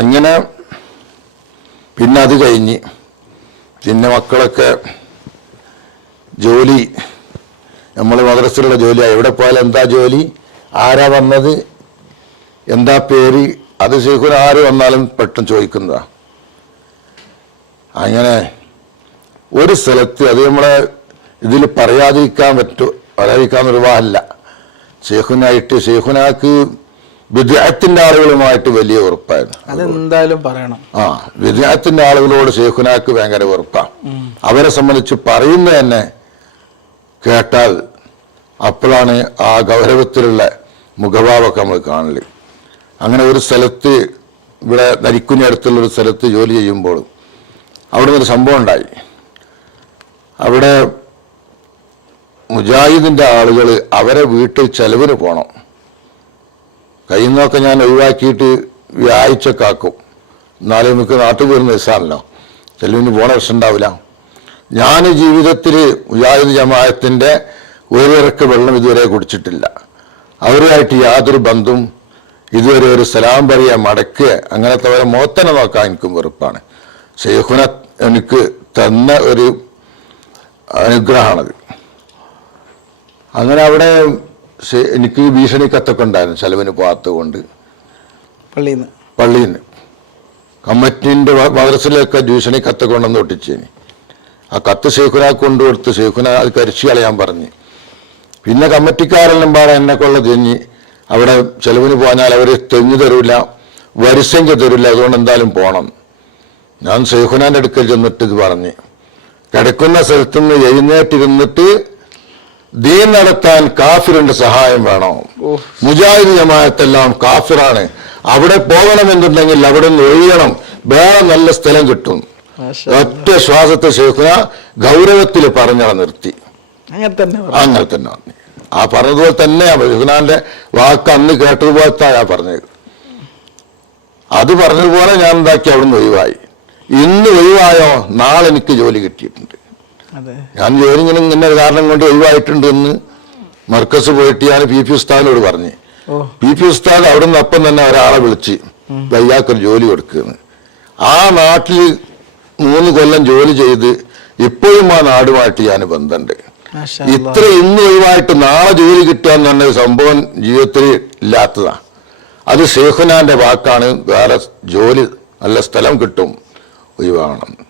അങ്ങനെ പിന്നെ അത് കഴിഞ്ഞ് പിന്നെ മക്കളൊക്കെ ജോലി നമ്മൾ മദ്രസയിലുള്ള ജോലിയാണ് എവിടെ പോയാലും എന്താ ജോലി? ആരാ വന്നത്? എന്താ പേര്? അത് ശരിക്കും ആര് വന്നാലും പെട്ടെന്ന് ചോദിക്കുന്നതാ. അങ്ങനെ ഒരു സ്ഥലത്ത് അത് നമ്മളെ ഇതിൽ പറയാതിരിക്കാൻ പറ്റൂ പറയാതിരിക്കാൻ നിർവാഹമല്ല ഷെയ്ഖുനായിട്ട് ഷെയ്ഖുനാക്ക് വിദ്യാർത്ഥിന്റെ ആളുകളുമായിട്ട് വലിയ ഉറപ്പായിരുന്നു. അതെന്തായാലും പറയണം. ആ വിദ്യാത്തിന്റെ ആളുകളോട് ഷെയ്ഖുനാക്ക് ഭയങ്കര വെറുപ്പാണ്. അവരെ സംബന്ധിച്ച് പറയുന്നത് തന്നെ കേട്ടാൽ അപ്പോഴാണ് ആ ഗൗരവത്തിലുള്ള മുഖഭാവമൊക്കെ നമ്മൾ കാണൽ. അങ്ങനെ ഒരു സ്ഥലത്ത് ഇവിടെ നരിക്കുന്ന അടുത്തുള്ള ഒരു സ്ഥലത്ത് ജോലി ചെയ്യുമ്പോൾ അവിടെ നിന്നൊരു സംഭവം ഉണ്ടായി. അവിടെ മുജാഹിദിന്റെ ആളുകൾ അവരെ വീട്ടിൽ ചെലവിന് പോകണം കയ്യിൽ നിന്നൊക്കെ ഞാൻ ഒഴിവാക്കിയിട്ട് വ്യാഴ്ചക്കാക്കും എന്നാലും നമുക്ക് നാട്ടിൽ വരുന്ന ദിവസമാണല്ലോ ചെലവിന് പോണ പ്രശ്നം ഉണ്ടാവില്ല. ഞാൻ ജീവിതത്തിൽ മുജാഹിദ് ഒരു ഒരിറക്ക് വെള്ളം ഇതുവരെ കുടിച്ചിട്ടില്ല. അവരുമായിട്ട് യാതൊരു ബന്ധവും ഇതുവരെ ഒരു സലാം പറയുക മടക്കുക അങ്ങനത്തെ അവരെ മോത്തനെ നോക്കാൻ എനിക്കും വെറുപ്പാണ്. ഷെയ്ഖുന എനിക്ക് തന്ന ഒരു അനുഗ്രഹമാണത്. അങ്ങനെ അവിടെ എനിക്ക് ഭീഷണി കത്തൊക്കെ ഉണ്ടായിരുന്നു ചെലവിന് പോകാത്തത് കൊണ്ട്. പള്ളിയിൽ നിന്ന് പള്ളിയിൽ നിന്ന് കമ്മറ്റിന്റെ മദ്രസിലൊക്കെ ഭീഷണി കത്ത് കൊണ്ടുവന്ന് ഒട്ടിച്ചേനി. ആ കത്ത് ഷെയ്ഖുന കൊണ്ടുകൊടുത്ത് ശേഖുന അത് കരിച്ചു കളയാൻ പറഞ്ഞ്. പിന്നെ കമ്മറ്റിക്കാരെല്ലാം പാടെ എന്നെ കൊള്ള തെഞ്ഞ് അവിടെ ചെലവിന് പോകാൻ അവർ തെഞ്ഞു തരൂല വരിസംഖ്യ തരില്ല അതുകൊണ്ട് എന്തായാലും പോകണം ഞാൻ ശേഖുനാന്റെ അടുക്കൽ ചെന്നിട്ട് ഇത് പറഞ്ഞ്. കിടക്കുന്ന സ്ഥലത്തുനിന്ന് എഴുന്നേറ്റിരുന്നിട്ട് ദീൻ നടത്താൻ കാഫിറിന്റെ സഹായം വേണോ. മുജാഹിദ് ജമാഅത്തെല്ലാം കാഫിറാണ്. അവിടെ പോകണമെന്നുണ്ടെങ്കിൽ അവിടെ നിന്ന് ഒഴിയണം. വേറെ നല്ല സ്ഥലം കിട്ടും. ഒറ്റ ശ്വാസത്തെ ശേഖുന ഗൗരവത്തിൽ പറഞ്ഞാൽ നിർത്തി. അങ്ങനെ തന്നെ. അങ്ങനെ തന്നെ ആ പറഞ്ഞതുപോലെ തന്നെ ഷെഹുനാന്റെ വാക്ക് അന്ന് കേട്ടതുപോലെ തന്നെ പറഞ്ഞത്. അത് പറഞ്ഞതുപോലെ ഞാൻ എന്താക്കി അവിടുന്ന് ഒഴിവായി. ഇന്ന് ഒഴിവായോ? നാളെ എനിക്ക് ജോലി കിട്ടിയിട്ടുണ്ട്. ഞാൻ ജോലി ഇങ്ങനെ കാരണം കൊണ്ട് ഒഴിവായിട്ടുണ്ട് എന്ന് മർക്കസ് പോയിട്ട് ഞാൻ പി പി ഉസ്താദിനോട് പറഞ്ഞു. പി പി ഉസ്താദ് അവിടെ നിന്ന് അപ്പം തന്നെ ഒരാളെ വിളിച്ച് വയ്യാക്കൊരു ജോലി കൊടുക്കുന്നു ആ നാട്ടിൽ മൂന്ന് കൊല്ലം ജോലി ചെയ്ത് ഇപ്പോഴും ആ നാടുമായിട്ട് ഞാൻ ബന്ധമുണ്ട്. ഇത്ര ഇന്ന് ഒഴിവായിട്ട് നാളെ ജോലി കിട്ടുക എന്ന് പറഞ്ഞ സംഭവം ജീവിതത്തിൽ ഇല്ലാത്തതാണ് അത് ഷേഖുനാന്റെ വാക്കാണ് വേറെ ജോലി നല്ല സ്ഥലം കിട്ടും ഒഴിവാകണം.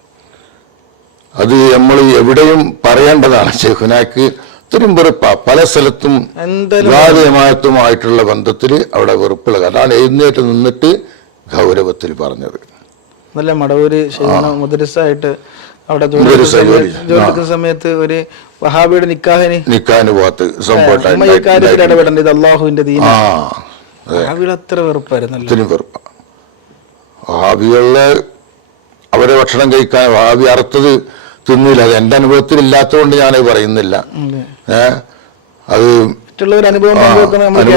അത് നമ്മൾ എവിടെയും പറയേണ്ടതാണ്. ഷെഹുനാക്ക് ഇത്രയും വെറുപ്പ പല സ്ഥലത്തും എന്തായാലും ജാതീയമായത്തുമായിട്ടുള്ള ബന്ധത്തിൽ അവിടെ വെറുപ്പുള്ള അതാണ് എഴുന്നേറ്റ് നിന്നിട്ട് ഗൗരവത്തിൽ പറഞ്ഞത്. നല്ല മടവൂര് മുദ്രസായിട്ട് അവിടെ ജോലി മുദ്രസ സമയത്ത് ഒരു വഹാബിയുടെ നിക്കാഹിന് നിക്കാന് പോകത്ത് കാര്യത്തിൽ ഇടപെടേണ്ടത് അള്ളാഹുവിന്റെ വഹാബിയുടെ അത്ര വെറുപ്പായിരുന്നല്ലോ. ഇത്രയും വെറുപ്പ. വഹാബികളിലെ അവരെ ഭക്ഷണം കഴിക്കാൻ വഹാബി അറുത്തത് തിന്നില്ല. അത് എന്റെ അനുഭവത്തിൽ ഇല്ലാത്തതുകൊണ്ട് ഞാനത് പറയുന്നില്ല. അതെ. ഏ? അത് അനുഭവം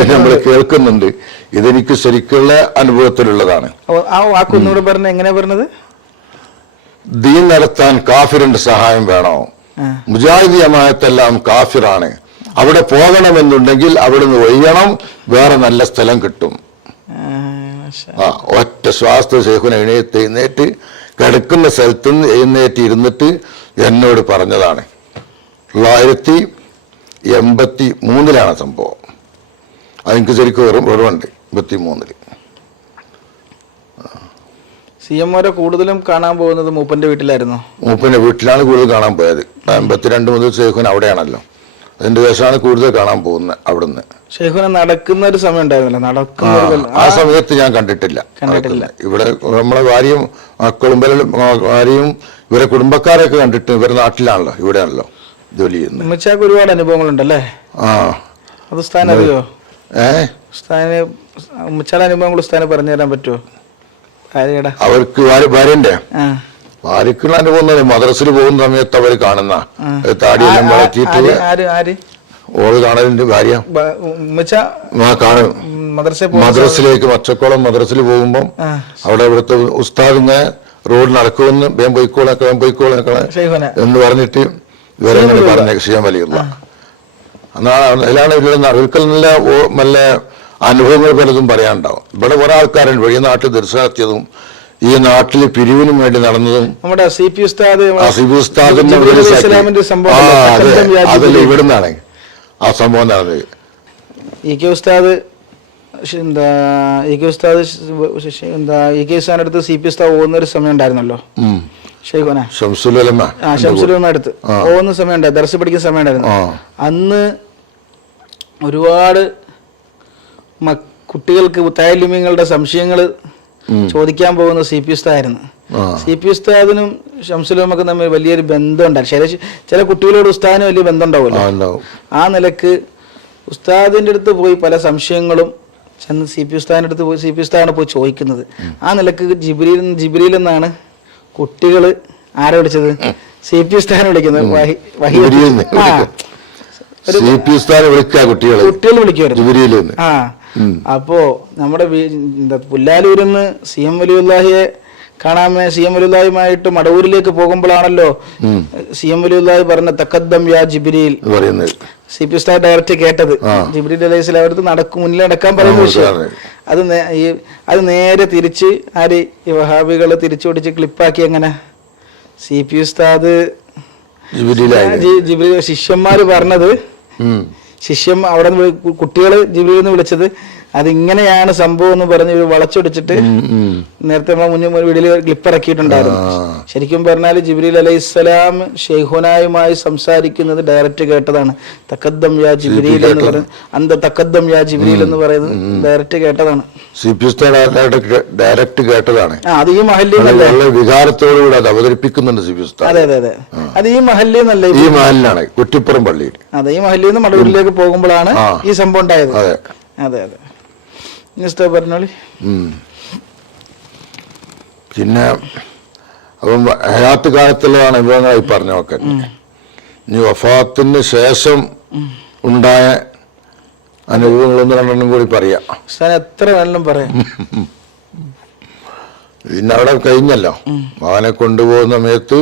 നമ്മൾ. കേൾക്കുന്നുണ്ട്. ഇതെനിക്ക് ശരിക്കുള്ള അനുഭവത്തിലുള്ളതാണ്. ആ പറഞ്ഞ പറഞ്ഞത്? ദീൻ നടത്താൻ കാഫിറിന്റെ സഹായം വേണോ. മുജാഹിദ് ജമായത്തെല്ലാം കാഫിറാണ്. അവിടെ പോകണമെന്നുണ്ടെങ്കിൽ അവിടെ നിന്ന് ഒഴിയണം. വേറെ നല്ല സ്ഥലം കിട്ടും. ആ, ഒറ്റ ശ്വാസ ശേഖുന എഴുന്നേറ്റ് കിടക്കുന്ന സ്ഥലത്ത് നിന്ന് എഴുന്നേറ്റ് ഇരുന്നിട്ട് എന്നോട് പറഞ്ഞതാണ്. തൊള്ളായിരത്തി എൺപത്തി മൂന്നിലാണ് സംഭവം അതെനിക്ക് ശരിക്കും വെറുണ്ട് എൺപത്തി മൂന്നിൽ സി എം ഒരെ കൂടുതലും കാണാൻ പോകുന്നത് മൂപ്പന്റെ വീട്ടിലായിരുന്നു. മൂപ്പന്റെ വീട്ടിലാണ് കൂടുതൽ കാണാൻ പോയത്. എൺപത്തിരണ്ട് മുതൽ സേഹുൻ അവിടെയാണല്ലോ. അതിന്റെ ശേഷമാണ് കൂടുതൽ കാണാൻ പോകുന്നത് അവിടുന്ന്. ഷെയ്ഖുന നടക്കുന്ന ഒരു സമയം ഉണ്ടായിരുന്നല്ലോ. നടക്കുന്ന ആ സമയത്ത് ഞാൻ കണ്ടിട്ടില്ല. കണ്ടിട്ടില്ല. ഇവിടെ നമ്മളെ ഭാര്യയും മക്കളും ഭാര്യയും ഇവരെ കുടുംബക്കാരൊക്കെ കണ്ടിട്ട് ഇവരെ നാട്ടിലാണല്ലോ ഇവിടെയാണല്ലോ ജോലി ചെയ്യുന്നത്. ഉമ്മച്ചാക്ക് ഒരുപാട് അനുഭവങ്ങളുണ്ടല്ലേ? ആ. അത് ഉസ്താൻ അറിയോ? ഏ? ഉസ്താന് ഉമ്മച്ചാടെ അനുഭവങ്ങൾ ഉസ്താന് പറഞ്ഞു തരാൻ പറ്റുമോ? ഭാര്യയുടെ. അവർക്ക് ഭാര്യ ഭാര്യന്റെ? ആ. അനുഭവം എന്ന് മദ്രസിൽ പോകുന്ന സമയത്ത് അവർ കാണുന്ന താടിയെല്ലാം വളർത്തിയിട്ട് ഓൾ കാണലിന്റെ ഭാര്യ. മദ്രസിലേക്ക് മച്ചക്കോളം മദ്രസിൽ പോകുമ്പോ അവിടെ ഇവിടുത്തെ ഉസ്താദ് ഇങ്ങനെ റോഡ് നടക്കുമെന്ന് വേം പോയിക്കോളൊക്കെ വേം പോയിക്കോളൊക്കെ എന്ന് പറഞ്ഞിട്ട് വലിയുള്ള. പറഞ്ഞ ക്ഷീയം വലിയുള്ള. അതിലാണ് ഇവരുടെ അറിവിക്കൽ നല്ല നല്ല അനുഭവങ്ങൾ പലതും പറയാനുണ്ടാവും ഇവിടെ കുറെ ആൾക്കാരുണ്ട് വഴി നാട്ടിൽ ദർശനത്തിയതും ഈ നാട്ടിൽ പിരിവിനും വേണ്ടി നടന്നത് നമ്മുടെ സി പി ഉസ്താദ് അസിബ് ഉസ്താദിന്റെ ജിബ്രീൽ ഒരു അലൈഹി സാക്ഷി. ഇസ്ലാമിന്റെ സംഭവം ആ, ഉണ്ടല്ലോ, അതെ. തക്കന്തം യാ അതല്ല ജിബ്രീൽ. ഇവിടുന്നാണ് ആ സംഭവം നടന്നത് ഇ കെ ഉസ്താദ് എന്താ ഇ കെ ഉസ്താദ് എന്താ ഇ കെ ഉസ്താദിന്റെ അടുത്ത് സി പി ഉസ്താദ് പോകുന്ന ഒരു സമയം ഉണ്ടായിരുന്നല്ലോ. ഷെയ്ഖോന ഷംസുലമ ആ ഷംസുലമ അടുത്ത്. പോകുന്ന സമയം ഉണ്ടായി ദർശ പഠിക്കുന്ന സമയം ഉണ്ടായിരുന്നു അന്ന് ഒരുപാട് കുട്ടികൾക്ക് മുത്തായാലിമ്യങ്ങളുടെ സംശയങ്ങൾ. ചോദിക്കാൻ പോകുന്ന സി പി ഉസ്താദായിരുന്നു. സി പി ഉസ്താദിനും ഷംസുലമൊക്കെ തമ്മിൽ വലിയൊരു ബന്ധം ഉണ്ടായിരുന്നു ചില ചില കുട്ടികളോട് ഉസ്താദിന് വലിയ ബന്ധം ഉണ്ടാവുമല്ലോ ആ നിലയ്ക്ക് ഉസ്താദിന്റെ അടുത്ത് പോയി പല സംശയങ്ങളും ചെന്ന് സി പി ഉസ്താദിന്റെ അടുത്ത് പോയി സി പി ഉസ്താദാണ് പോയി ചോദിക്കുന്നത്. ആ നിലയ്ക്ക് ജിബ്രീൽ ജിബ്രീൽ എന്നാണ് കുട്ടികൾ ആരെ വിളിച്ചത്? സി പി ഉസ്താദിനെ വിളിക്കുന്നത്. വഹി- ആ. കുട്ടികൾ വിളിക്കുമായിരുന്നു ജുബിരിയിൽ ആ. അപ്പോ നമ്മുടെ പുല്ലാലൂരിൽ നിന്ന് സി എം വലിയുല്ലാഹിയെ കാണാൻ സി എം വലിയുല്ലാഹിയുമായിട്ട് മടവൂരിലേക്ക് പോകുമ്പോഴാണല്ലോ. സി എം വലിയുല്ലാഹി പറഞ്ഞ തക്കദ്ദം യാ പറയുന്നത്. സി പി സ്റ്റാർ ഡയറക്റ്റ് കേട്ടത്. ജിബ്രീൽ അലൈഹി സ്വലാം അടുത്ത് നടക്കും മുന്നിൽ നടക്കാൻ പറയുന്ന വിഷയം. അത് ഈ അത് നേരെ തിരിച്ച് ആര് ഈ വഹാബികൾ തിരിച്ചോടിച്ച് ക്ലിപ്പാക്കി എങ്ങനെ? സി പി ഉസ്താദ് ജിബ്രീൽ ശിഷ്യന്മാര് പറഞ്ഞത്. ശിഷ്യം അവിടെ നിന്ന് കുട്ടികൾ ജീവിതം വിളിച്ചത് അതിങ്ങനെയാണ് സംഭവം എന്ന് പറഞ്ഞ് വളച്ചൊടിച്ചിട്ട്. നേരത്തെ നമ്മൾ മുന്നിൽ വീടിൽ ക്ലിപ്പ് ഇറക്കിയിട്ടുണ്ടായിരുന്നു. ശരിക്കും പറഞ്ഞാൽ ജിബ്രീൽ അലൈഹിസ്സലാം ഷെയ്ഖുനായുമായി സംസാരിക്കുന്നത് ഡയറക്റ്റ് കേട്ടതാണ്. തക്കദ്ദം യാ ജിബ്രീൽ എന്ന്. പറയുന്നത് അന്ത തക്കദ്ദം യാ ജിബ്രീൽ എന്ന് പറയുന്നത് ഡയറക്റ്റ് കേട്ടതാണ്. ഡയറക്റ്റ് കേട്ടതാണ്. അത് ഈ മഹല്ലിൽ വികാരത്തോടുകൂടി അത് അവതരിപ്പിക്കുന്നുണ്ട് അതെ അതെ അതെ. അത് ഈ മഹല്ലിൽ നിന്നല്ലേ ഈ മഹല്ലാണ് കുറ്റിപ്പുറം പള്ളിയിൽ. അതെ ഈ മഹല്ലിൽ നിന്ന് മടവൂരിലേക്ക് പോകുമ്പോഴാണ് ഈ സംഭവം ഉണ്ടായത്. അതെ. അതെ അതെ. ഉസ്താദ് പറഞ്ഞോളി. പിന്നെ അപ്പം ഹയാത്ത് കാലത്തുള്ളതാണ് വിവരങ്ങളായി പറഞ്ഞൊക്കെ ഇനി വഫാത്തിന് ശേഷം ഉണ്ടായ അനുഭവങ്ങളൊന്നും രണ്ടെണ്ണം കൂടി പറയാം. എത്ര വേണം പറയാം. പിന്നെ അവിടെ കഴിഞ്ഞല്ലോ. മകനെ കൊണ്ടുപോകുന്ന സമയത്ത്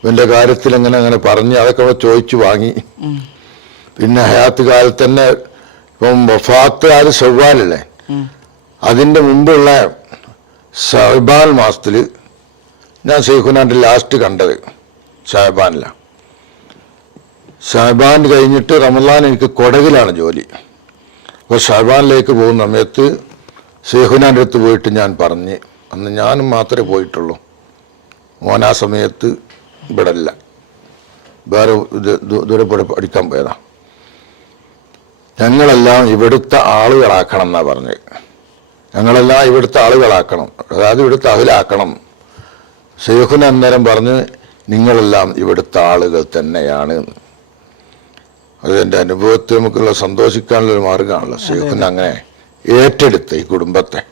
ഇവന്റെ കാര്യത്തിൽ എങ്ങനെ അങ്ങനെ പറഞ്ഞ് അതൊക്കെ അവിടെ ചോദിച്ചു വാങ്ങി. പിന്നെ ഹയാത്ത് കാലത്ത് തന്നെ ഇപ്പം വഫാത്ത് ആര് ചൊവ്വാലല്ലേ ഉം. അതിന്റെ മുമ്പുള്ള ഷഹബാൻ മാസത്തിൽ ഞാൻ ഷെയ്ഖുനാന്റെ ലാസ്റ്റ് കണ്ടത് ഷഹബാനിലാണ്. ഷഹബാൻ കഴിഞ്ഞിട്ട് റമദാൻ എനിക്ക് കൊടകിലാണ് ജോലി. അപ്പോൾ ഷഹബാനിലേക്ക് പോകുന്ന സമയത്ത് ഷെയ്ഖുനാന്റെ അടുത്ത് പോയിട്ട് ഞാൻ പറഞ്ഞ് അന്ന് ഞാനും മാത്രമേ പോയിട്ടുള്ളൂ. മോനാ സമയത്ത് ഇവിടെ അല്ല വേറെ ഇത് ദൂരെ പഠിക്കാൻ പോയതാ. ഞങ്ങളെല്ലാം ഇവിടുത്തെ ആളുകളാക്കണം എന്നാ പറഞ്ഞത് ഞങ്ങളെല്ലാം ഇവിടുത്തെ ആളുകളാക്കണം. അതായത് ഇവിടുത്തെ അഹിലാക്കണം ഷെയ്ഖുന അന്നേരം പറഞ്ഞ് നിങ്ങളെല്ലാം ഇവിടുത്തെ ആളുകൾ തന്നെയാണ്. എന്ന്. അത് എന്റെ അനുഭവത്തിൽ നമുക്കുള്ള സന്തോഷിക്കാനുള്ള ഒരു മാർഗമാണല്ലോ ഷെയ്ഖുന അങ്ങനെ ഏറ്റെടുത്ത് ഈ കുടുംബത്തെ.